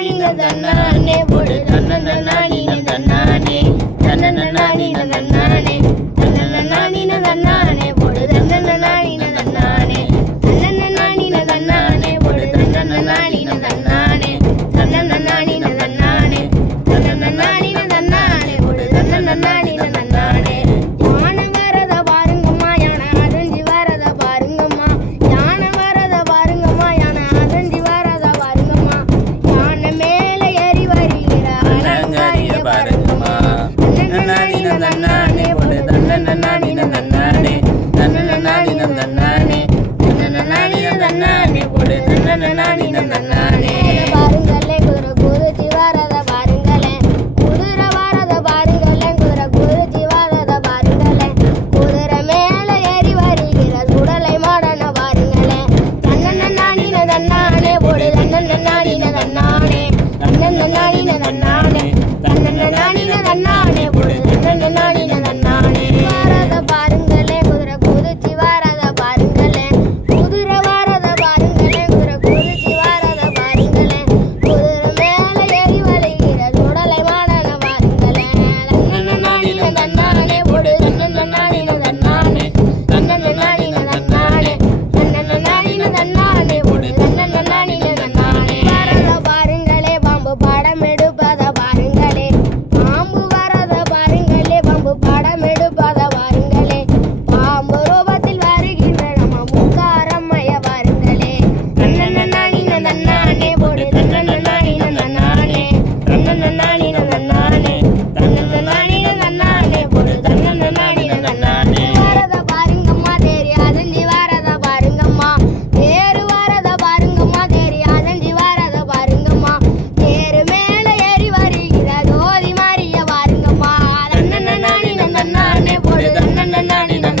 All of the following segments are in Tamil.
நீங்க தன்னானே போடு தன்னா நீங்க தன்னானே தன்னா நீங்க தன்னானே தன்னானே నిన్న నన్నా నీ పొడి దన్న నన్నా నిన్న నన్నా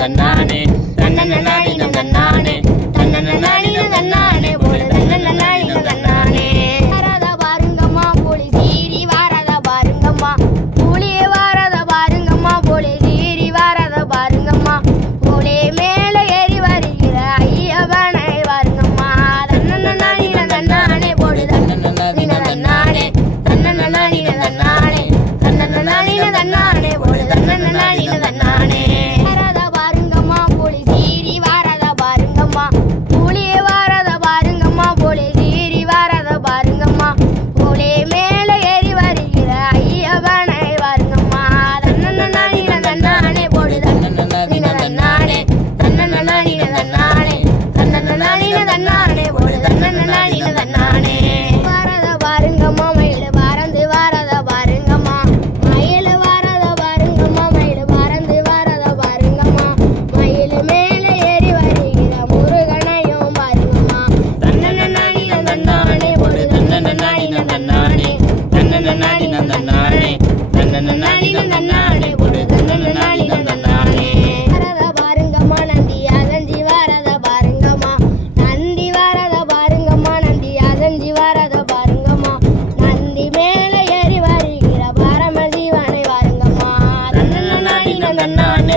na reina de nada.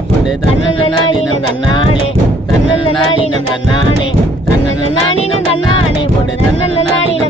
காப்புண்டு தன்னநாடினம் தன்னானே தன்னநாடினம் தன்னானே தன்னநாடினம் தன்னானே போடு தன்னநாடினம்